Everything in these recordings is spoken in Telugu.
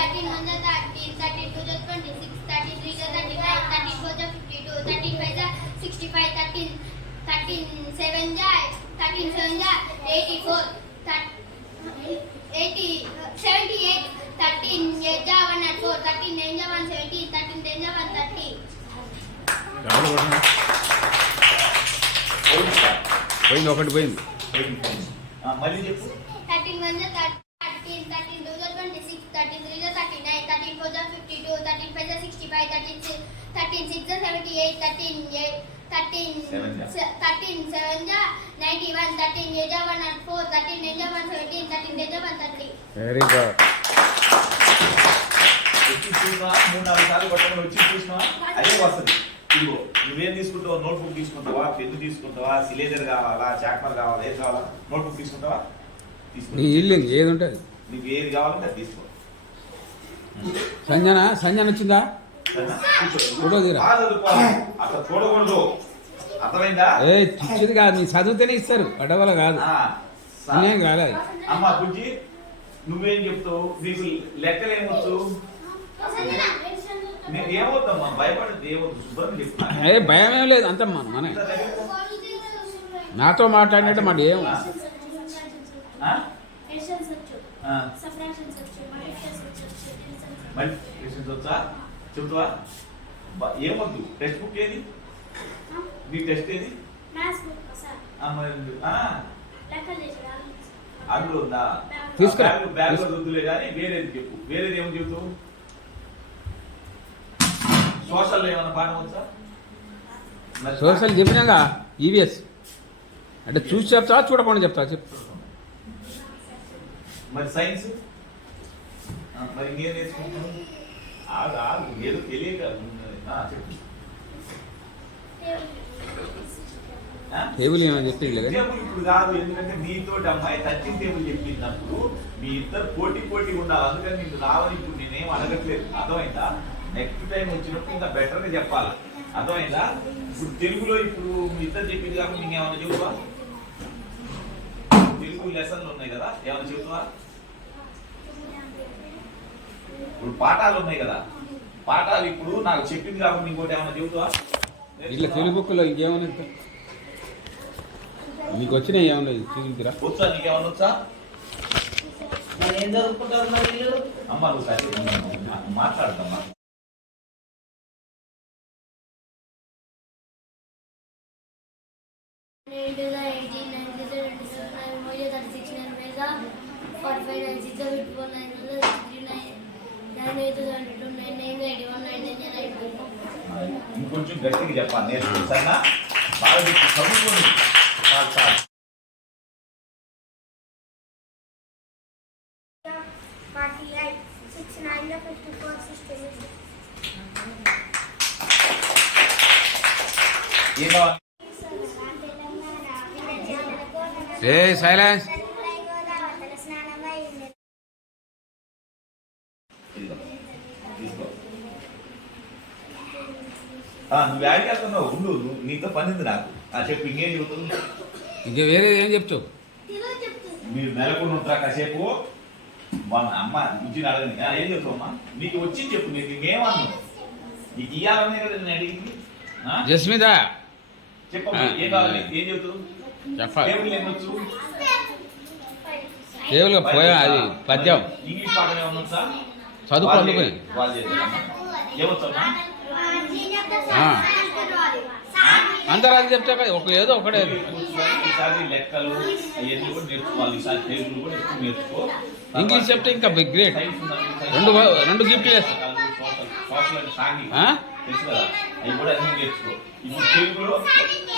13 1 13, 13 2 26, 13 3 39, 13 4 52, 13 5 65, 13 7 13 7 84, 78, 13 8 104, 13 9 117, 13 10 130. పోయింది ఒకటి పోయింది. మళ్ళీ చెప్పు. 13 1 13, 13 2 26, 13 3 39, 13 4 52, 13 5 65, 13 6 78, 13 7 91, 13 8 104, 13 9 117, 13 10 130. Very good. చూసినా 3-4 సార్లు కొట్టమని వచ్చి చూసినా అదే వస్తుంది. ఇదిగో నువ్వేం తీసుకుంటావా? నోట్బుక్ తీసుకుంటావా, పెన్ను తీసుకుంటావా, సిలేజర్ కావాలా, చాక్మర్ కావాలా, ఏది కావాలా? నోట్బుక్ తీసుకుంటావా? నీ ఇల్లు ఏది ఉంటుంది నీకు ఏది కావాలంటే అది తీసుకో. సంజన వచ్చిందా? ఫోటో తీరా. అట్లా చూడకూడదు, అర్థమైందా? ఏ చిచ్చిది కాదు, నీ చదివితేనే ఇస్తారు, పడవల కాదు. నేనేం కాలేదు. అమ్మ బుజ్జి నువ్వేం చెప్తావు? నీకు లెక్కలు ఏమొచ్చు? నేను ఏమవుతామ్మా? భయపడేది ఏమవుతుంది? శుభ్రంగా చెప్తాను. ఏ భయం ఏం లేదు, అంత మన నాతో మాట్లాడినట్టు మాట ఏం వచ్చా చెప్తావా? ఏమొద్దు. టెక్స్ట్ బుక్ ఏది? నీ టెస్ట్ ఏది? అందులో ఉందా? తీసుకురా. బ్యాగ్ వద్దులే కానీ వేరేది చెప్పు. వేరేది ఏమో చెప్తావు? సోషల్ ఏమైనా పాఠం వచ్చా? సోషల్ చెప్పినాగా ఈవీఎస్ అంటే చూసి చెప్తావా చూడకుండా చెప్తావా చెప్పు. మరి సైన్స్ మరి ఇంకేం నేర్చుకుంటావు? ఏదో తెలియక చెప్పు. టేబుల్ ఏమని చెప్పి టేబుల్ ఇప్పుడు కాదు, ఎందుకంటే నీతోటి అమ్మాయి టచింగ్ టేబుల్ చెప్పినప్పుడు మీ ఇద్దరు పోటీ ఉండాలి. అందుకని నీకు రావని ఇప్పుడు నేనేం అడగట్లేదు, అర్థమైందా? నెక్స్ట్ టైం వచ్చినప్పుడు ఇంకా బెటర్ గా చెప్పాలి, అర్థమైందా? ఇప్పుడు తెలుగులో ఇప్పుడు మీ ఇద్దరు చెప్పింది కాకుండా ఇంకేమన్నా చెబుతావా? తెలుగు లెసన్లు ఉన్నాయి కదా, ఏమైనా చెబుతావా? ఇప్పుడు పాఠాలు ఉన్నాయి కదా, పాఠాలు ఇప్పుడు నాకు చెప్పింది కాకుండా ఇంకోటి ఏమైనా చెబుతావా? ఇట్లా తెలుగు బుక్లో ఇంకేమన్నా నీకు వచ్చినాయి ఏమన్నా చూపించరా? వచ్చా? నీకేమన్నా వచ్చా? ఏం చదువుకుంటారు మరి? అమ్మ నువ్వు మాట్లాడతామ్మా. ఇంకొంచెం గట్టిగా చెప్పాలి, నేర్చుకుంటా బాగా చదువుకోండి. ఏ సైలెన్స్. నువ్వు యాడ్ చేస్తున్నావు, ఉండు, నీతో పనింది నాకు. చెప్పు ఇంకేం చెబుతుంది? ఇంకా వేరే ఏం చెప్తావు? మీరు నెలకొని ఉంటారా కాసేపు? మన అమ్మ బుజ్జిని అడగని ఏం చెప్తావు అమ్మా? నీకు వచ్చి చెప్పు, నీకు ఇంకేమన్నా నీకు ఇయ్యాలనే కదా నేను అడిగింది. జస్మిత చెప్పమ్మా ఏం కావాలి? ఏం చెబుతావు? టేబుల్ ఏమొచ్చు? టేబుల్ పోయా అది పద్యం. ఇంగ్లీష్ పాఠం ఏమన్నా వచ్చా? చదువు అందుకుని వాళ్ళు చేస్తారమ్మా. ఏమొచ్చమ్మా? అందరూ అది చెప్తా కదా, ఏదో ఒకటే. ఈసారి లెక్కలు అవన్నీ కూడా నేర్చుకోవాలి. ఈసారి టేబుల్ కూడా ఎక్కువ నేర్చుకో. ఇంగ్లీష్ చెప్తే ఇంకా గ్రేట్. రెండు గిఫ్ట్ సోషల్ అండ్ సాంఘిక తెలుసు కదా, అవి కూడా అన్ని నేర్చుకో. ఇప్పుడు తెలుగులో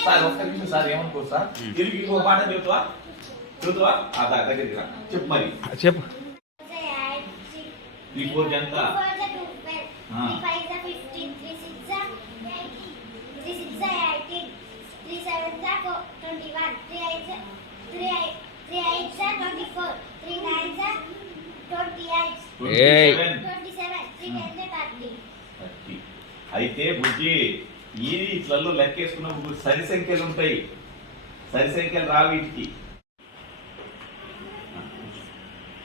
సార్ ఒక్క నిమిషం సార్ ఏమనుకో సార్, తెలుగు ఇంకో పాట చెబుతావా? దగ్గరికి రా చెప్పు. మరి చెప్పు. 3 4 ఎంత? 3 5 15, 3 6 3 6 18, 3 7 21, 3 8 24, 3 9 28, 27, 3 10 30. అయితే బుజ్జి ఈ ఇట్లలో లెక్కేసుకున్నప్పుడు సరి సంఖ్యలు ఉంటాయి, సరి సంఖ్యలు రావు వీటికి.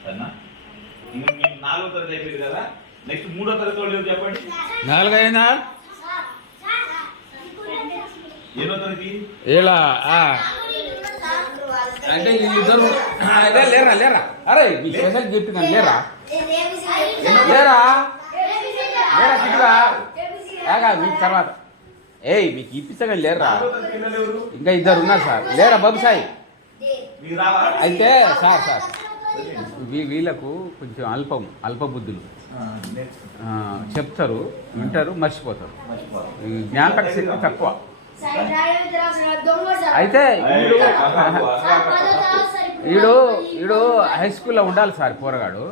సరేనా? 4వ తరగతి అయిపోయింది కదా, నెక్స్ట్ 3వ తరగతి వాళ్ళు ఎవరు చెప్పండి. 4 అయిందా? 7వ తరగతి ఇలా అంటే ఇద్దరు లేరా లేరా? అరే మీ స్పెషల్ గిఫ్ట్ కానీ లేరా లేరా లేరా గిట్టుగా మీకు తర్వాత మీకు ఇప్పిస్తా కానీ లేరా? 4వ తరగతి పిల్లలు ఎవరు? ఇంకా ఇద్దరు ఉన్నారు సార్. లేరా బాబు సాయి? మీకు రావా? అయితే సార్ వీళ్ళకు కొంచెం అల్ప బుద్ధులు చెప్తారు, వింటారు, మర్చిపోతారు. ఈ జ్ఞాపక శక్తి తక్కువ. అయితే వీడు హై స్కూల్లో ఉండాలి సార్ పోరగాడు.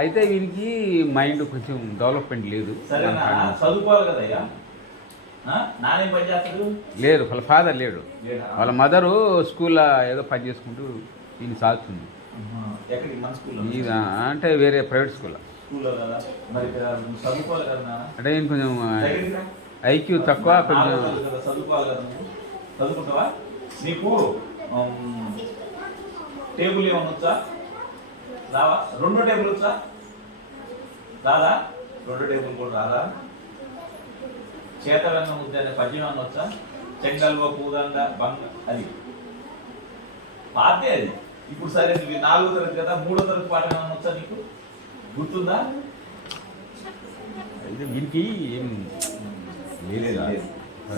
అయితే వీనికి మైండ్ కొంచెం డెవలప్మెంట్ లేదు. చదువుకోవాలి కదా. నానేం పని చేస్తాడు? లేదు, వాళ్ళ ఫాదర్ లేడు. వాళ్ళ మదరు స్కూల్లో ఏదో పని చేసుకుంటూ దీన్ని సాగుతుంది. ఎక్కడికి? మన స్కూల్లో అంటే వేరే ప్రైవేట్ స్కూల్లో. కదా మరి చదువుకోవాలి కదా. అంటే నేను కొంచెం ఐక్యూ తక్కువ, కొంచెం చదువుకోవాలి కదా. నువ్వు చదువుకుంటావా? నీకు టేబుల్ ఏమన్నా వచ్చా? రావా? 2 టేబుల్ వచ్చా? రాదా? 2 టేబుల్ కూడా రాదా? చేతవన్న ముద్ద అనే పద్యం అన్న వచ్చా? చెంగల్వ పూదండ బంగ అది పాతే అది. ఇప్పుడు సరే నువ్వు 4వ తరగతి కదా, 3వ తరగతి పాఠం ఏమన్నా వచ్చా నీకు? గుర్తుందా? వీనికి ఏం లేదా?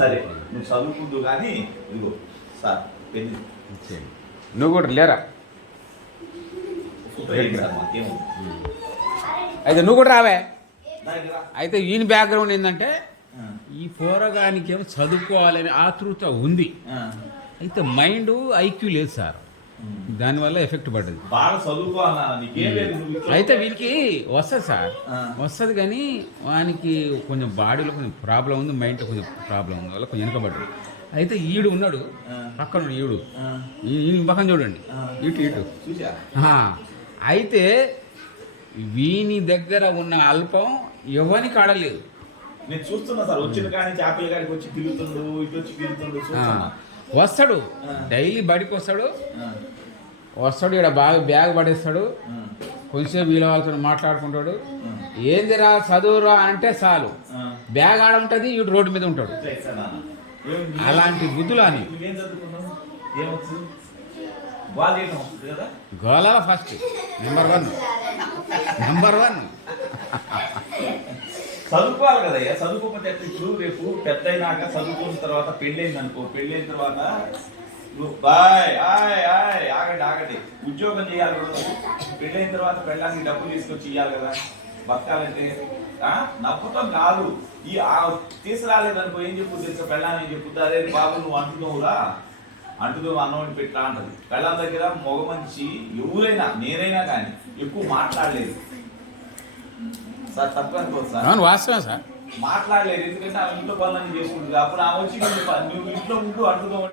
సరే నువ్వు చదువుకుంటూ కానీ ఇదిగో సార్ పెళ్లి నువ్వు కూడా లేరా? అయితే నువ్వు కూడా రావే. అయితే ఈయన బ్యాక్గ్రౌండ్ ఏంటంటే ఈ పోరగానికి ఏమో చదువుకోవాలని ఆతృత ఉంది. అయితే మైండ్ ఐక్యూ లేదు సార్, దానివల్ల ఎఫెక్ట్ పడ్డది. బాగా చదువుకోవాలన్నా అయితే వీరికి వస్తుంది సార్, వస్తుంది కానీ వానికి కొంచెం బాడీలో కొంచెం ప్రాబ్లం ఉంది, మైండ్లో కొంచెం ప్రాబ్లం ఉంది, వల్ల కొంచెం వెనకబడ్డాడు. అయితే ఈడు ఉన్నాడు పక్కన, ఈడు ఈ పక్కన చూడండి, ఇటు అయితే వీని దగ్గర ఉన్న అల్పం ఎవరికి ఆడలేదు. నేను చూస్తున్నా సార్, వచ్చిన కానీ చేపల గారికి వచ్చి తిరుగుతుండు, ఇటు వచ్చి తిరుగుతుండు. వస్తాడు డైలీ బడికి వస్తాడు, ఇక్కడ బాగా బ్యాగ్ పడేస్తాడు, కొంచెం వీళ్ళ వాళ్ళతో మాట్లాడుకుంటాడు. ఏందిరా చదువురా అంటే చాలు బ్యాగ్ ఆడ ఉంటుంది, ఇటు రోడ్డు మీద ఉంటాడు. అలాంటి బుద్ధులు అని గోలా ఫస్ట్ నెంబర్ 1 చదువుకోవాలి కదయ్యా. చదువుకోకపోతే ఇప్పుడు రేపు పెద్ద అయినాక చదువుకున్న తర్వాత పెళ్ళైంది అనుకో, పెళ్ళైన తర్వాత ఆగండి ఉద్యోగం చేయాలి కదా. పెళ్ళైన తర్వాత పెళ్ళానికి డబ్బులు తీసుకొచ్చి ఇవ్వాలి కదా. బతకాలంటే నవ్వుతాం కాదు. ఈ తీసుకురాలేదనుకో ఏం చెప్పు తెలుసా? పెళ్ళాన్ని ఏం చెప్పుద్దా? అదే బాబు నువ్వు అంటున్నావురా, అంటున్నావు అన్నం పెట్టా అంటది. పెళ్ళాం దగ్గర మగ మనిషి ఎవరైనా నేనైనా కానీ ఎక్కువ మాట్లాడలేదు సార్. తప్పు అనుకోదు సార్, వాస్తవం సార్, మాట్లాడలేదు. ఎందుకంటే ఆమె ఇంట్లో పనులన్నీ చేసుకుంటుంది. అప్పుడు ఆమె వచ్చి నువ్వు ఇంట్లో ఉంటూ అంటున్నావు.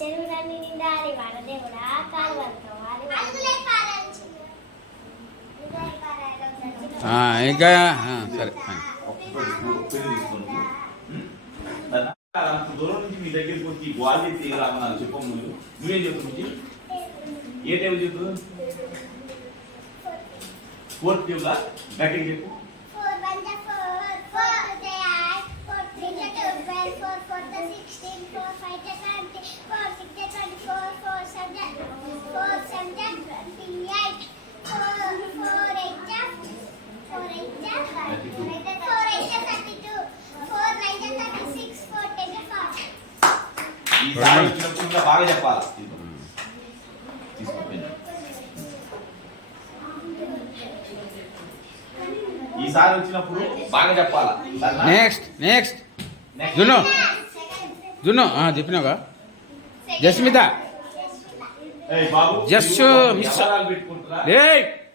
చెరువులన్నీ నిండాలి వాడదేవుడా, ఇంకా సరే. అంత దూరం నుంచి మీ దగ్గరికి వచ్చి గోల్ చేసి రామన్నారు చెప్పు. నువ్వేం చెప్తుంది? ఏ టైం చెప్తుంది? 4th టేబుల్ గట్టిగా చెప్పు. 4 బాగా చెప్పాలి. ఈసారి వచ్చినప్పుడు బాగా చెప్పాలా. నెక్స్ట్ జున్ను చెప్పినావుగా. జస్మిత జస్ట్ మిస్ పెట్టుకుంటారా?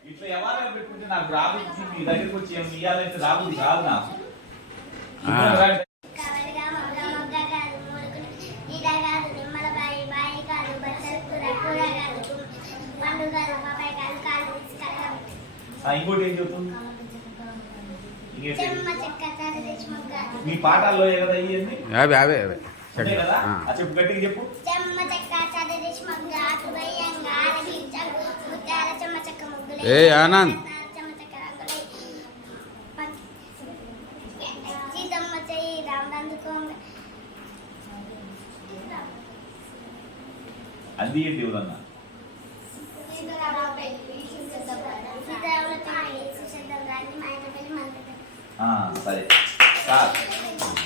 ఇట్లా ఎవరైనా పెట్టుకుంటే నాకు రాబోతుంది. మీ దగ్గరికి వచ్చి ఏమి ఇవ్వాలంటే రాబోతుంది కాదు నాకు. ఇంకోటి ఏం చెప్తుంది? మీ పాఠాల్లో కదా ఇవన్నీ అవే కదా. చెప్పు గట్టిగా చెప్పు. ఏ ఆనంద్ అది ఏంటి ఎవరన్నా సరే సార్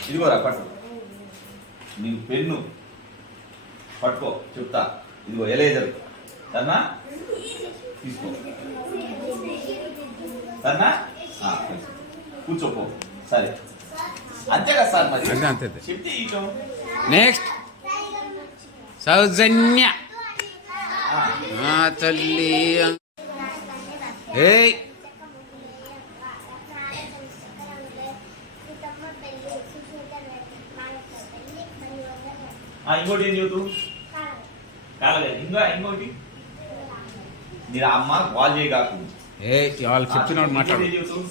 ఇదిగోరా పట్టు నీకు పెన్ను పట్టుకో చెప్తా ఇదిగో ఎలేజర్ సరేనా తీసుకో సరేనా కూర్చోపో సరే అంతే కదా సార్ మరి అంతే, అంతే. చెప్తే ఇటు నెక్స్ట్ సౌజన్య తల్లి ఏయ్ ఇంకోటి ఏం చెబుతూ కాలేదు ఇంకోటి మీరు అమ్మ కాల్ చేయగాకు ఏ వాళ్ళు చెప్పినోడు మాట్లాడు ఇంకోటి ఏం చెబుతూ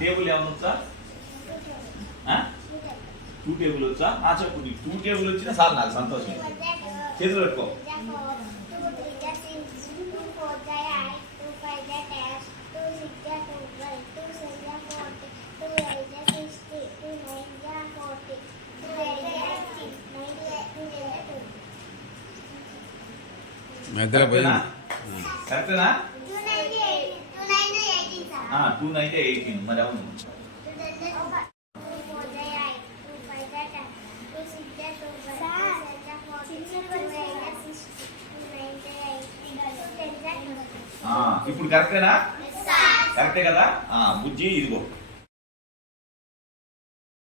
టేబుల్ ఏమన్నా వచ్చా 2 టేబుల్ వచ్చా చెప్పు నీకు 2 టేబుల్ వచ్చినా చాలు నాకు సంతోషం చేతులు పెట్టుకో మధ్యలో పోయి కరెక్టేనా 2 అయితే 18 మరి అవును ఇప్పుడు కరెక్టేనా కరెక్టే కదా బుజ్జి ఇదిగో